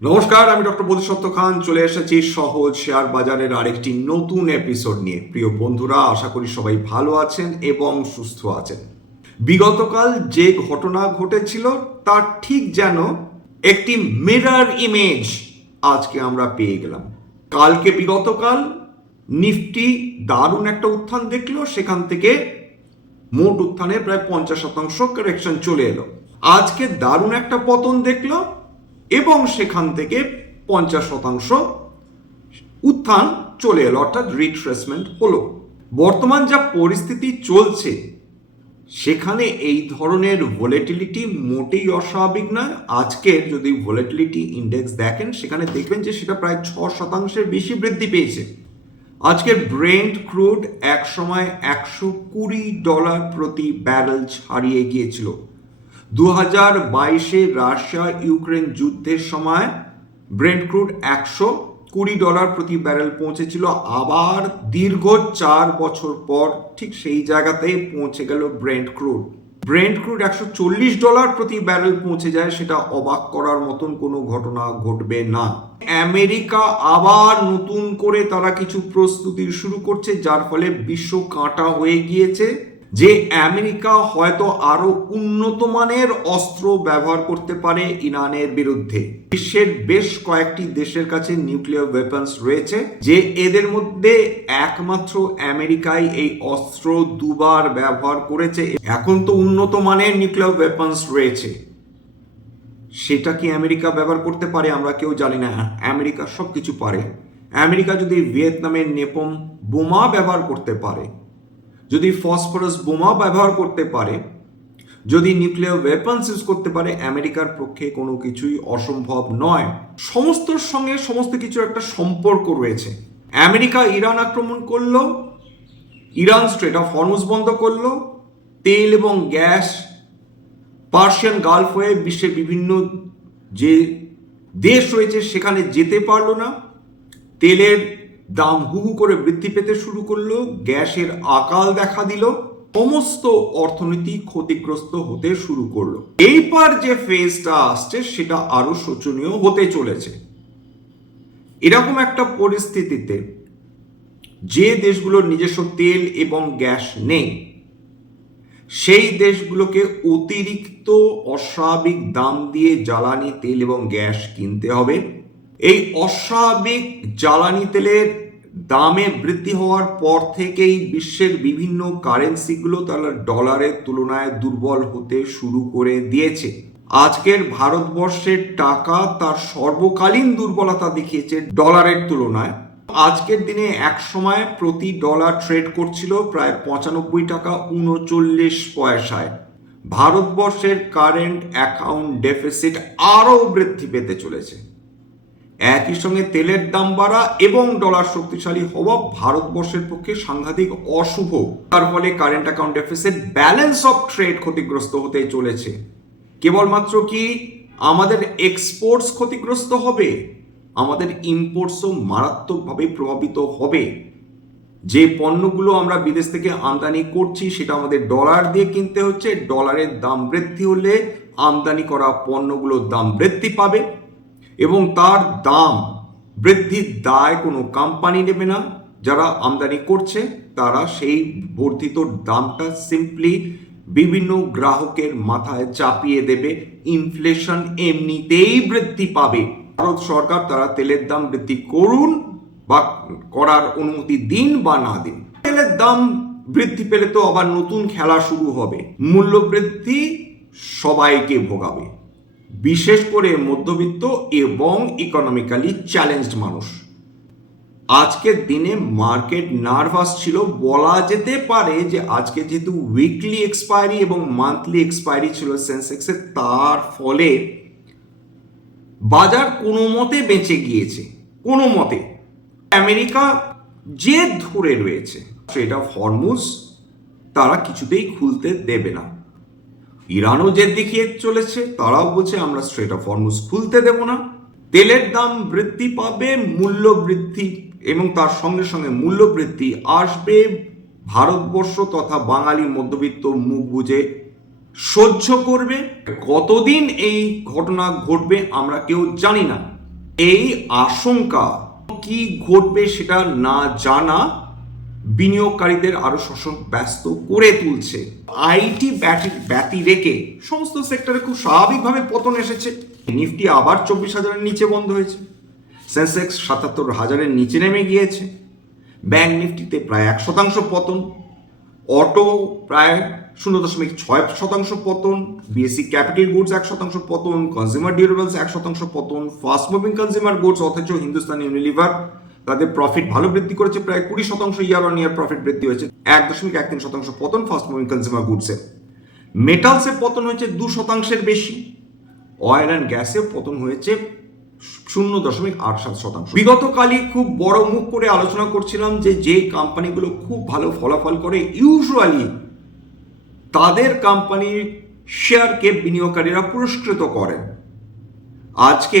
নমস্কার, আমি ডক্টর বোধিসত্ত্ব খান চলে এসেছি সহজ শেয়ার বাজারের আরেকটি নতুন এপিসোড নিয়ে। প্রিয় বন্ধুরা, আশা করি সবাই ভালো আছেন এবং সুস্থ আছেন। বিগতকাল যে ঘটনা ঘটেছিল তার ঠিক যেন একটি মিরর ইমেজ আজকে আমরা পেয়ে গেলাম। বিগতকাল নিফটি দারুণ একটা উত্থান দেখলো, সেখান থেকে মোট উত্থানে প্রায় 50% কারেকশন চলে এলো। আজকে দারুণ একটা পতন দেখলো এবং সেখান থেকে 50% উত্থান চলে এলো, অর্থাৎ রিট্রেসমেন্ট হলো। বর্তমান যা পরিস্থিতি চলছে সেখানে এই ধরনের ভোলেটিলিটি মোটেই অস্বাভাবিক নয়। আজকের যদি ভোলেটিলিটি ইন্ডেক্স দেখেন সেখানে দেখবেন যে সেটা প্রায় 6% বেশি বৃদ্ধি পেয়েছে। আজকের ব্রেন্ট ক্রুড এক সময় $120 প্রতি ব্যারেল ছাড়িয়ে গিয়েছিল। 2022 রাশিয়া ইউক্রেন যুদ্ধের সময় ব্রেন্ট ক্রুড $120 প্রতি ব্যারেল পৌঁছেছিল। আবার দীর্ঘ 4 বছর পর ঠিক সেই জায়গাতেই পৌঁছে গেল ব্রেন্ট ক্রুড। $140 প্রতি ব্যারেল পৌঁছে যায়, সেটা অবাক করার মতন কোনো ঘটনা ঘটবে না। আমেরিকা আবার নতুন করে তারা কিছু প্রস্তুতি শুরু করছে, যার ফলে বিশ্ব কাঁটা হয়ে গিয়েছে যে আমেরিকা হয়তো আরো উন্নত মানের অস্ত্র ব্যবহার করতে পারে ইরানের বিরুদ্ধে। বিশ্বের বেশ কয়েকটি দেশের কাছে নিউক্লিয়ার ওয়েপন্স রয়েছে, যে এদের মধ্যে একমাত্র আমেরিকাই এই অস্ত্র দুবার ব্যবহার করেছে। এখন তো উন্নত মানের নিউক্লিয়ার ওয়েপন্স রয়েছে, সেটা কি আমেরিকা ব্যবহার করতে পারে আমরা কেউ জানি না। আমেরিকা সবকিছু পারে। আমেরিকা যদি ভিয়েতনামের নেপম বোমা ব্যবহার করতে পারে, যদি ফসফরাস বোমা ব্যবহার করতে পারে, যদি নিউক্লিয়ার ওয়েপন্স ইউজ করতে পারে, আমেরিকার পক্ষে কোনো কিছুই অসম্ভব নয়। সমস্তর সঙ্গে সমস্ত কিছুর একটা সম্পর্ক রয়েছে। আমেরিকা ইরান আক্রমণ করলো, ইরান স্ট্রেট অফ হরমুজ বন্ধ করলো, তেল এবং গ্যাস পার্সিয়ান গালফ হয়ে বিশ্বের বিভিন্ন যে দেশ রয়েছে সেখানে যেতে পারলো না। তেলের দাম হু করে বৃদ্ধি পেতে শুরু করলো, গ্যাসের আকাল দেখা দিল, সমস্ত অর্থনীতি ক্ষতিগ্রস্ত হতে শুরু করলো। এইবার যে ফেজটা আসছে সেটা আরো শোচনীয় হতে চলেছে। এরকম একটা পরিস্থিতিতে যে দেশগুলোর নিজস্ব তেল এবং গ্যাস নেই সেই দেশগুলোকে অতিরিক্ত অস্বাভাবিক দাম দিয়ে জ্বালানি তেল এবং গ্যাস কিনতে হবে। এই অস্বাভাবিক জ্বালানি তেলের দামে বৃদ্ধি হওয়ার পর থেকেই বিশ্বের বিভিন্ন কারেন্সিগুলো তার ডলারের তুলনায় দুর্বল হতে শুরু করে দিয়েছে। আজকের ভারতবর্ষের টাকা তার সর্বকালীন দুর্বলতা দেখিয়েছে ডলারের তুলনায়। আজকের দিনে এক সময় প্রতি ডলার ট্রেড করছিল প্রায় 95 টাকা 39 পয়সায়। ভারতবর্ষের কারেন্ট অ্যাকাউন্ট ডেফিসিট আরও বৃদ্ধি পেতে চলেছে। একই সঙ্গে তেলের দাম বাড়া এবং ডলার শক্তিশালী হওয়া ভারতবর্ষের পক্ষে সাংঘাতিক অশুভ। তার ফলে current account deficit, balance of trade ক্ষতিগ্রস্ত হতে চলেছে। কেবলমাত্র কি আমাদের এক্সপোর্টস ক্ষতিগ্রস্ত হবে, আমাদের ইম্পোর্টসও মারাত্মকভাবে প্রভাবিত হবে। যে পণ্যগুলো আমরা বিদেশ থেকে আমদানি করছি সেটা আমাদের ডলার দিয়ে কিনতে হচ্ছে। ডলারের দাম বৃদ্ধি হলে আমদানি করা পণ্যগুলোর দাম বৃদ্ধি পাবে এবং তার দাম বৃদ্ধির দায় কোনো কোম্পানি নেবে না। যারা আমদানি করছে তারা সেই বর্ধিত দামটা সিম্পলি বিভিন্ন গ্রাহকের মাথায় চাপিয়ে দেবে। ইনফ্লেশন এমনিতেই বৃদ্ধি পাবে। ভারত সরকার তারা তেলের দাম বৃদ্ধি করুন বা করার অনুমতি দিন বা না দিন, তেলের দাম বৃদ্ধি পেলে তো আবার নতুন খেলা শুরু হবে। মূল্য বৃদ্ধি সবাইকে ভোগাবে, বিশেষ করে মধ্যবিত্ত এবং ইকোনমিক্যালি চ্যালেঞ্জড মানুষ। আজকের দিনে মার্কেট নার্ভাস ছিল। বলা যেতে পারে যে আজকে যেহেতু উইকলি এক্সপায়ারি এবং মান্থলি এক্সপায়ারি ছিল সেন্সেক্সের, তার ফলে বাজার কোনো মতে বেঁচে গিয়েছে। কোনো মতে আমেরিকা জেদ ধরে রয়েছে, স্ট্রেট অফ হরমুজ তারা কিছুতেই খুলতে দেবে না। ইরানও জেদ দেখিয়ে চলেছে, তারাও বলছে আমরা স্ট্রেট অফ হরমুজ খুলতে দেব না। তেলের দাম বৃদ্ধি পাবে, মূল্য বৃদ্ধি এবং তার সঙ্গে সঙ্গে মূল্য বৃদ্ধি আসবে। ভারতবর্ষ তথা বাঙালি মধ্যবিত্ত মুখ বুজে সহ্য করবে। কতদিন এই ঘটনা ঘটবে আমরা কেউ জানি না। এই আশঙ্কা কি ঘটবে সেটা না জানা বিনিয়োগকারীদের আরো শোষণ ব্যস্ত করে তুলছে। আইটি ব্যতি রেখে সমস্ত সেক্টরে খুব স্বাভাবিকভাবে পতন এসেছে। নিফটি আবার 24,000-এর নিচে বন্ধ হয়েছে, সেন্সেক্স 77,000-এর নিচে নেমে গিয়েছে, ব্যাংক নিফটিতে প্রায় 1% পতন, অটো প্রায় 0.6% পতন, বিএসসি ক্যাপিটাল গুডস 1% পতন, কনজিউমার ডিউরেবলস 1% পতন, ফাস্ট মুভিং কনজিউমার গুডস অথচ হিন্দুস্তান ইউনিলিভার তাদের প্রফিট ভালো বৃদ্ধি করেছে, প্রায় 20% ইয়ার অন ইয়ার প্রফিট বৃদ্ধি হয়েছে, 1.13% পতন ফাস্ট মুভিং কনজিউমার গুডসে। মেটালসে পতন হয়েছে 2%-এর বেশি, অয়েল অ্যান্ড গ্যাসে পতন হয়েছে 0.87%। বিগত কালই খুব বড় মুখ করে আলোচনা করছিলাম যে কোম্পানিগুলো খুব ভালো ফলাফল করে ইউজুয়ালি তাদের কোম্পানির শেয়ারকে বিনিয়োগকারীরা পুরস্কৃত করেন। আজকে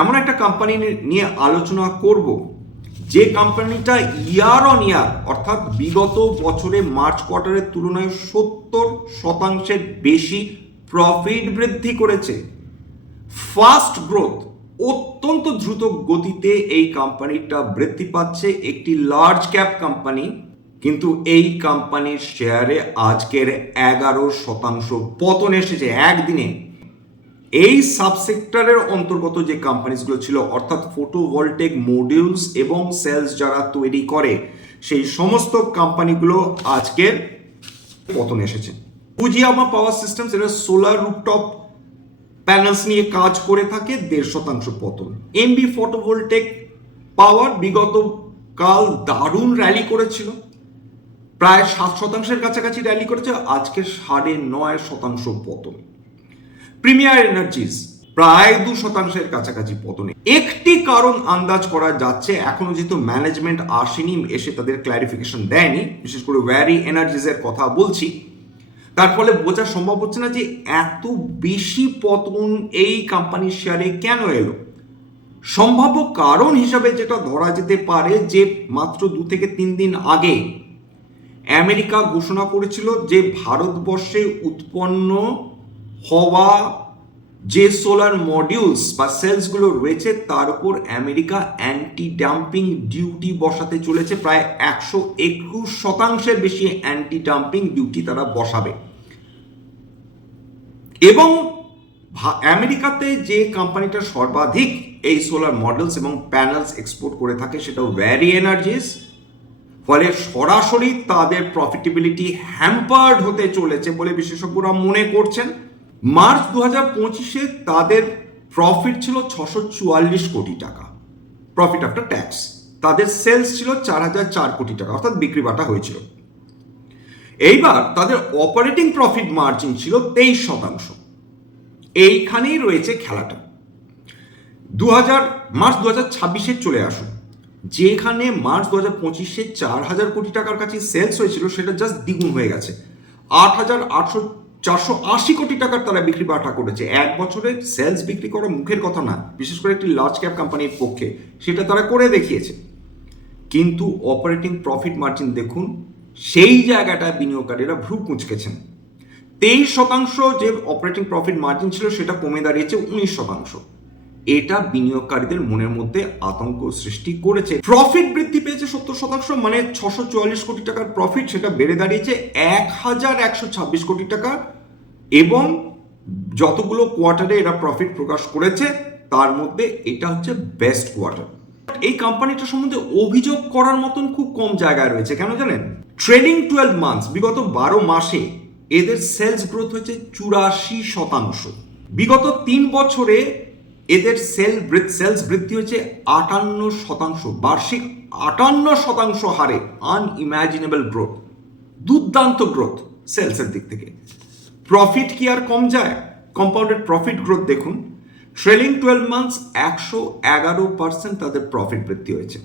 এমন একটা কোম্পানি নিয়ে আলোচনা করব যে কোম্পানিটা ইয়ার অন ইয়ার অর্থাৎ বিগত বছরে মার্চ কোয়ার্টারের তুলনায় 70% বেশি প্রফিট বৃদ্ধি করেছে। ফাস্ট গ্রোথ, অত্যন্ত দ্রুত গতিতে এই কোম্পানিটা বৃদ্ধি পাচ্ছে, একটি লার্জ ক্যাপ কোম্পানি, কিন্তু এই কোম্পানির শেয়ারে আজকের 11% পতন এসেছে একদিনে। এই সাবসেক্টরের অন্তর্গত যে কোম্পানিগুলো ছিল অর্থাৎ ফটোভোল্টেক মডিউলস এবং সেলস যারা তৈরি করে সেই সমস্ত কোম্পানিগুলো আজকের পতন এসেছে। ফুজিয়ামা পাওয়ার সিস্টেমস এরা সোলার রুফটপ প্যানেলস নিয়ে কাজ করে থাকে, 1.5% পতন। এমবি ফটোভোল্টেক পাওয়ার বিগত কাল দারুণ র্যালি করেছিল, প্রায় 7%-এর কাছাকাছি র্যালি করেছে, আজকে 9.5% পতন। প্রিমিয়ার এনার্জিস প্রায় 2%-এর কাছাকাছি পতনে। একটি কারণ আন্দাজ করা যাচ্ছে, এখনো যেহেতু ম্যানেজমেন্ট আসেনি, এসে তাদের ক্ল্যারিফিকেশন দেয়নি, বিশেষ করে ভ্যারি এনার্জিসের কথা বলছি, তার ফলে বোঝা সম্ভব হচ্ছে না যে এত বেশি পতন এই কোম্পানির শেয়ারে কেন এলো। সম্ভাব্য কারণ হিসাবে যেটা ধরা যেতে পারে যে মাত্র 2 থেকে 3 দিন আগে আমেরিকা ঘোষণা করেছিল যে ভারতবর্ষে উৎপন্ন হওয়া যে সোলার মডিউলস বা সেলসগুলো রয়েছে তার উপর আমেরিকা অ্যান্টি ডাম্পিং ডিউটি বসাতে চলেছে, প্রায় 121%-এর বেশি অ্যান্টি ডাম্পিং ডিউটি তারা বসাবে। এবং আমেরিকাতে যে কোম্পানিটা সর্বাধিক এই সোলার মডেলস এবং প্যানেলস এক্সপোর্ট করে থাকে সেটাও ভ্যারি এনার্জিস, ফলে সরাসরি তাদের প্রফিটেবিলিটি হ্যাম্পার্ড হতে চলেছে বলে বিশেষজ্ঞরা মনে করছেন। মার্চ 2025-এ তাদের প্রফিট ছিল 644 কোটি টাকা, প্রফিট আফটার ট্যাক্স। তাদের সেলস ছিল 4,004 কোটি টাকা, অর্থাৎ বিক্রি বাটা হয়েছিল। এইবার তাদের অপারেটিং প্রফিট মার্জিন ছিল 23%। এইখানেই রয়েছে খেলাটা। মার্চ 2026-এ চলে আসুন, যেখানে মার্চ 2025-এ 4,000 কোটি টাকার কাছে সেলস হয়েছিল সেটা জাস্ট দ্বিগুণ হয়ে গেছে, 480 কোটি টাকার তারা বিক্রি বাটা করেছে। এক বছরে সেলস বিক্রি করা মুখের কথা না, বিশেষ করে একটি লার্জ ক্যাপ কোম্পানির পক্ষে সেটা তারা করে দেখিয়েছে। কিন্তু অপারেটিং প্রফিট মার্জিন দেখুন, সেই জায়গাটা বিনিয়োগকারীরা ভ্রু কুঁচকেছেন। 23% যে অপারেটিং প্রফিট মার্জিন ছিল সেটা কমে দাঁড়িয়েছে 19%। এটা বিনিয়োগকারীদের মনের মধ্যে আতঙ্ক সৃষ্টি করেছে। প্রফিট বৃদ্ধি পেয়েছে 70%, মানে 644 কোটি টাকার প্রফিট সেটা বেড়ে দাঁড়িয়েছে 1,126 কোটি টাকা, এবং যতগুলো কোয়ার্টারে এরা প্রফিট প্রকাশ করেছে তার মধ্যে এটা হচ্ছে বেস্ট কোয়ার্টার। এই কোম্পানিটা সম্বন্ধে অভিযোগ করার মতন খুব কম জায়গায় রয়েছে, কেন জানেন? ট্রেলিং 12 মান্থস, বিগত 12 মাসে এদের সেলস গ্রোথ হয়েছে 84%। বিগত 3 বছরে এদের সেলস বৃদ্ধি হয়েছে 58%, বার্ষিক 58% হারে, আনইম্যাজিনেবল গ্রোথ, দুর্দান্ত গ্রোথ সেলসের দিক থেকে। প্রফিট কি আর কম যায়? কম্পাউন্ডেড প্রফিট গ্রোথ দেখুন, ট্রেলিং 12 মান্থস 111% তাদের প্রফিট বৃদ্ধি হয়েছে।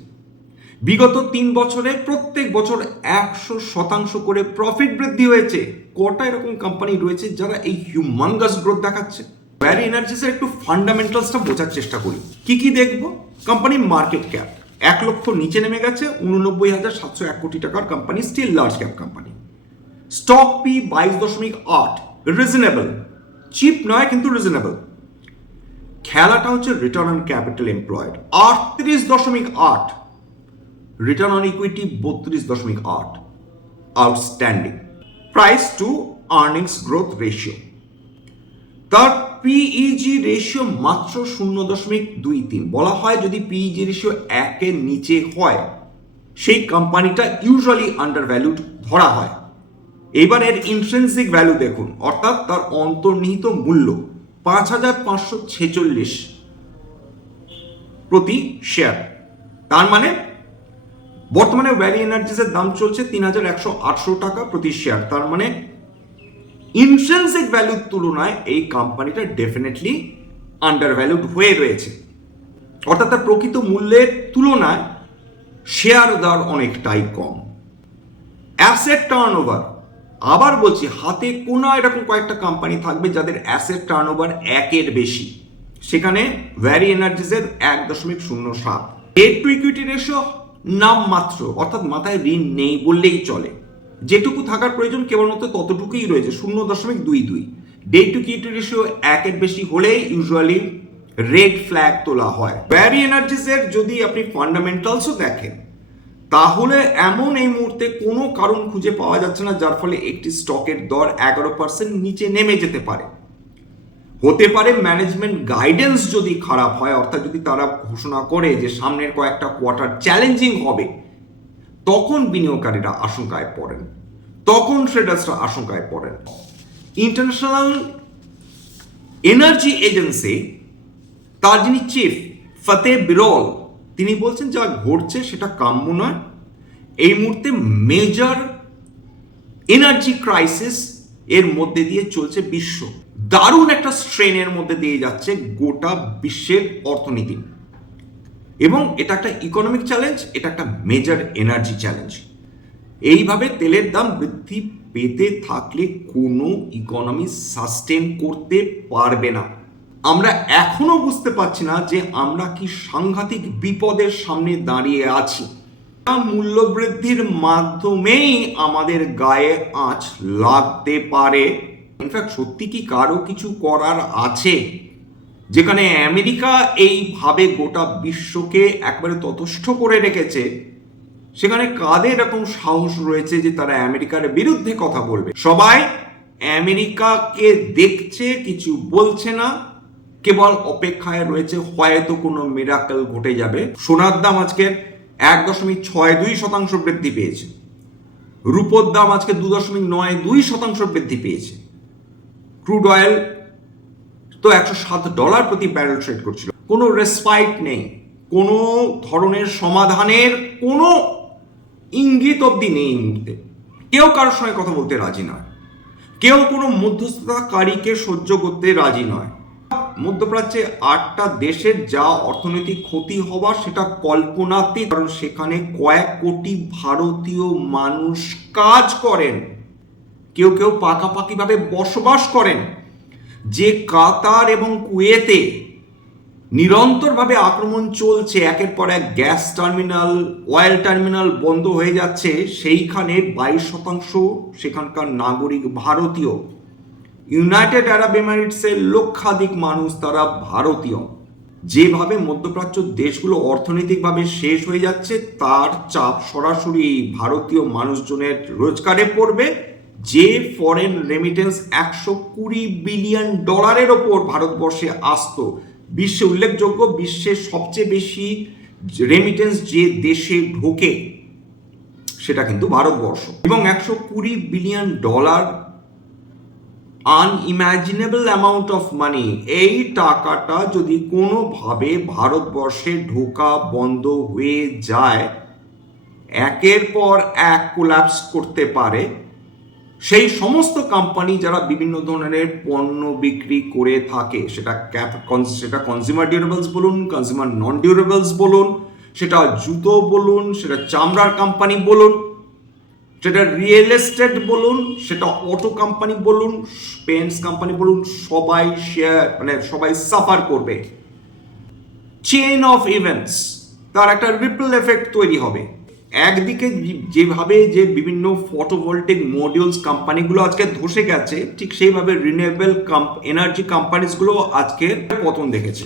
বিগত 3 বছরে প্রত্যেক বছর 100% করে প্রফিট বৃদ্ধি হয়েছে। কটা এরকম কোম্পানি রয়েছে যারা এই হিউমাঙ্গাস গ্রোথ দেখাচ্ছে? ভ্যারি এনার্জিসের একটু ফান্ডামেন্টালসটা বোঝার চেষ্টা করি। কি দেখবো? কোম্পানির মার্কেট ক্যাপ 1 লক্ষ নিচে নেমে গেছে, 89,701 কোটি টাকার company, still large cap company. Stock P 22.8, reasonable, cheap নয় কিন্তু রিজনেবল। খেলাটা হচ্ছে return on capital employed 38.8, return on equity 32.8, outstanding. Price to earnings growth ratio, তার পিইজি রেশিও মাত্র 0.23। বলা হয় যদি পিইজি রেশিও 1-এর নিচে হয় সেই কোম্পানিটা ইউজুয়ালি আন্ডার ভ্যালুড ধরা হয়। এবার এর ইন্ট্রিনসিক ভ্যালু দেখুন, অর্থাৎ তার অন্তর্নিহিত মূল্য 5,546 প্রতি শেয়ার। তার মানে বর্তমানে ভ্যালি এনার্জিসের দাম চলছে 3,108 টাকা প্রতি শেয়ার। তার মানে ইন্ট্রিনসিক ভ্যালুর তুলনায় এই কোম্পানিটা ডেফিনেটলি আন্ডার ভ্যালুড হয়ে রয়েছে, অর্থাৎ তার প্রকৃত মূল্যের তুলনায় শেয়ার দর অনেকটাই কম। অ্যাসেট টার্নওভার, আবার বলছি হাতে কোনো এরকম কয়েকটা কোম্পানি থাকবে যাদের অ্যাসেট টার্নওভার 1-এর বেশি, সেখানে ভ্যারি এনার্জিসের 1.07। ডেট টু ইকুইটি রেশিও নামমাত্র, অর্থাৎ মাথায় ঋণ নেই বললেই চলে, যেটুকু থাকার প্রয়োজন কেবলমাত্র ততটুকুই রয়েছে 0.22। ডেট টু ইকুইটি রেশিও 1-এর বেশি হলেই ইউজুয়ালি রেড ফ্ল্যাগ তোলা হয়। ভ্যারি এনার্জিসের যদি আপনি ফান্ডামেন্টালসও দেখেন তাহলে এমন এই মুহূর্তে কোনো কারণ খুঁজে পাওয়া যাচ্ছে না যার ফলে একটি স্টকের দর 11% নিচে নেমে যেতে পারে। হতে পারে ম্যানেজমেন্ট গাইডেন্স যদি খারাপ হয়, অর্থাৎ যদি তারা ঘোষণা করে যে সামনের কয়েকটা কোয়ার্টার চ্যালেঞ্জিং হবে, তখন বিনিয়োগকারীরা আশঙ্কায় পড়েন, তখন ট্রেডার্সরা আশঙ্কায় পড়েন। ইন্টারন্যাশনাল এনার্জি এজেন্সি তার যিনি চিফ ফতে বিরল, তিনি বলছেন যা ঘটছে সেটা কাম্য নয়। এই মুহূর্তে মেজর এনার্জি ক্রাইসিস এর মধ্যে দিয়ে চলছে বিশ্ব, দারুণ একটা স্ট্রেনের মধ্যে দিয়ে যাচ্ছে গোটা বিশ্বের অর্থনীতি, এবং এটা একটা ইকোনমিক চ্যালেঞ্জ, এটা একটা মেজর এনার্জি চ্যালেঞ্জ। এইভাবে তেলের দাম বৃদ্ধি পেতে থাকলে কোনো ইকোনমি সাস্টেন করতে পারবে না। আমরা এখনো বুঝতে পারছি না যে আমরা কি সাংঘাতিক বিপদের সামনে দাঁড়িয়ে আছি। মূল্যবৃদ্ধির মাধ্যমেই আমাদের গায়ে আঁচ লাগতে পারে। ইনফ্যাক্ট সত্যি কি কারো কিছু করার আছে, যেখানে আমেরিকা এইভাবে গোটা বিশ্বকে একবারে ততস্থ করে রেখেছে, সেখানে কাদের এরকম সাহস রয়েছে যে তারা আমেরিকার বিরুদ্ধে কথা বলবে? সবাই আমেরিকাকে দেখছে, কিছু বলছে না, কেবল অপেক্ষায় রয়েছে হয়তো কোনো মিরাকেল ঘটে যাবে। সোনার দাম আজকে 1.62% বৃদ্ধি পেয়েছে, রূপোর দাম আজকে 2.92% বৃদ্ধি পেয়েছে, ক্রুড অয়েল তো $107 প্রতি ব্যারেল ট্রেড করছিল। কোনো রেসপাইট নেই, কোনো ধরনের সমাধানের কোনো ইঙ্গিত অব্দি নেই এই মুহূর্তে। কেউ কারোর সঙ্গে কথা বলতে রাজি নয়, কেউ কোনো মধ্যস্থতাকারীকে সহ্য করতে রাজি নয়। মধ্যপ্রাচ্যে 8টা দেশের যা অর্থনৈতিক ক্ষতি হওয়া সেটা কল্পনাতীত, কারণ সেখানে কয়েক কোটি ভারতীয় মানুষ কাজ করেন, কেউ কেউ পাকাপাকিভাবে বসবাস করেন। যে কাতার এবং কুয়েতে নিরন্তরভাবে আক্রমণ চলছে, একের পর এক গ্যাস টার্মিনাল, অয়েল টার্মিনাল বন্ধ হয়ে যাচ্ছে, সেইখানে 22% সেখানকার নাগরিক ভারতীয়। ইউনাইটেড আরব এমিরেটসের লক্ষাধিক মানুষ তারা ভারতীয়। যেভাবে মধ্যপ্রাচ্য দেশগুলো অর্থনৈতিকভাবে শেষ হয়ে যাচ্ছে, তার চাপ সরাসরি ভারতীয় মানুষজনের রোজগারে পড়বে। যে ফরেন রেমিটেন্স $120 বিলিয়ন ওপর ভারতবর্ষে আসতো, বিশ্বে উল্লেখযোগ্য, বিশ্বের সবচেয়ে বেশি রেমিটেন্স যে দেশে ঢোকে সেটা কিন্তু ভারতবর্ষ, এবং $120 বিলিয়ন আনইম্যাজিনেবল অ্যামাউন্ট অফ মানি। এই টাকাটা যদি কোনোভাবে ভারতবর্ষে ঢোকা বন্ধ হয়ে যায়, একের পর এক কোল্যাপস করতে পারে সেই সমস্ত কোম্পানি যারা বিভিন্ন ধরনের পণ্য বিক্রি করে থাকে, সেটা কনজিউমার ডিউরেবলস বলুন, কনজিউমার নন ডিউরেবলস বলুন, সেটা জুতো বলুন, সেটা চামড়ার কোম্পানি বলুন, সেটা রিয়েল এস্টেট বলুন, সেটা অটো কোম্পানি বলুন, পেন্টস কোম্পানি বলুন, সবাই সবাই সাফার করবে। চেইন অফ ইভেন্টস, তার একটা রিপল এফেক্ট তৈরি হবে। একদিকে যেভাবে যে বিভিন্ন ফটোভোল্টেক মডিউলস কোম্পানিগুলো আজকে ধসে গেছে, ঠিক সেইভাবে রিনিউয়েবল এনার্জি কোম্পানিজগুলো আজকে পতন দেখেছে।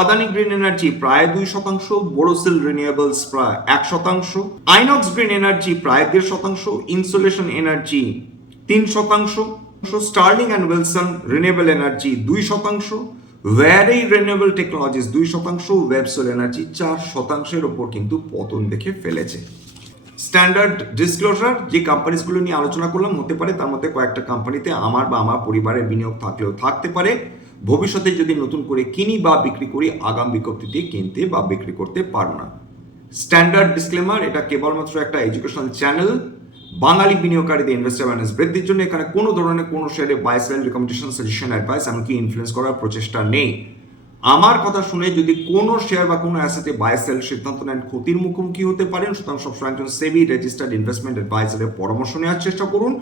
আদানি গ্রিন এনার্জি প্রায় 2%, বোরোসিল রিনিউয়েবলস প্রায় 1%, আইনক্স গ্রিন এনার্জি প্রায় 1.5%, insolation energy 3%, Sterling and Wilson renewable energy 2%, Waaree renewable technologies 2%, Websol energy 4%-এর ওপর কিন্তু পতন দেখে ফেলেছে। স্ট্যান্ডার্ড ডিসক্লোজার যে কোম্পানিজগুলো নিয়ে আলোচনা করলাম, হতে পারে তার মধ্যে কয়েকটা কোম্পানিতে আমার বা আমার পরিবারের বিনিয়োগ থাকলেও থাকতে পারে। ভবিষ্যতে যদি নতুন করে কিনি বা বিক্রি করি, আগাম বিজ্ঞপ্তিতে কিনতে বা বিক্রি করতে পারব না। স্ট্যান্ডার্ড ডিসক্লেমার, এটা কেবলমাত্র একটা এডুকেশনাল চ্যানেল। বাঙালি বিনিয়োগকারীদের ইনভেস্টার অ্যাওয়ারনেস বৃদ্ধির জন্য এখানে কোনো ধরনের কোনো শেয়ারে buy sell recommendation, suggestion, advice এমনকি ইনফ্লুয়েন্স করার প্রচেষ্টা নেই। আমার কথা শুনে যদি কোনো শেয়ার বা কোনো অ্যাসেটে বাই সেল সিদ্ধান্ত নেন, ক্ষতির মুখোমুখি হতে পারেন। সুতরাং সবসময় একজন সেবি রেজিস্টার্ড ইনভেস্টমেন্ট অ্যাডভাইজারের পরামর্শ নেওয়ার চেষ্টা করুন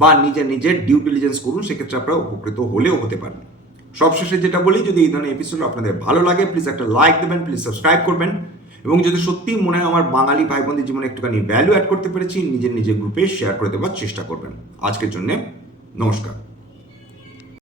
বা নিজের ডিউ ডিলিজেন্স করুন, সেক্ষেত্রে আপনারা উপকৃত হলেও হতে পারেন। সবশেষে যেটা বলি, যদি এই ধরনের এপিসোড আপনাদের ভালো লাগে, প্লিজ একটা লাইক দেবেন, প্লিজ সাবস্ক্রাইব করবেন, এবং যদি সত্যিই মনে হয় আমার বাঙালি ভাই বোনদের জীবনে একটুখানি ভ্যালু অ্যাড করতে পেরেছি, নিজের গ্রুপে শেয়ার করে দেওয়ার চেষ্টা করবেন। আজকের জন্য নমস্কার।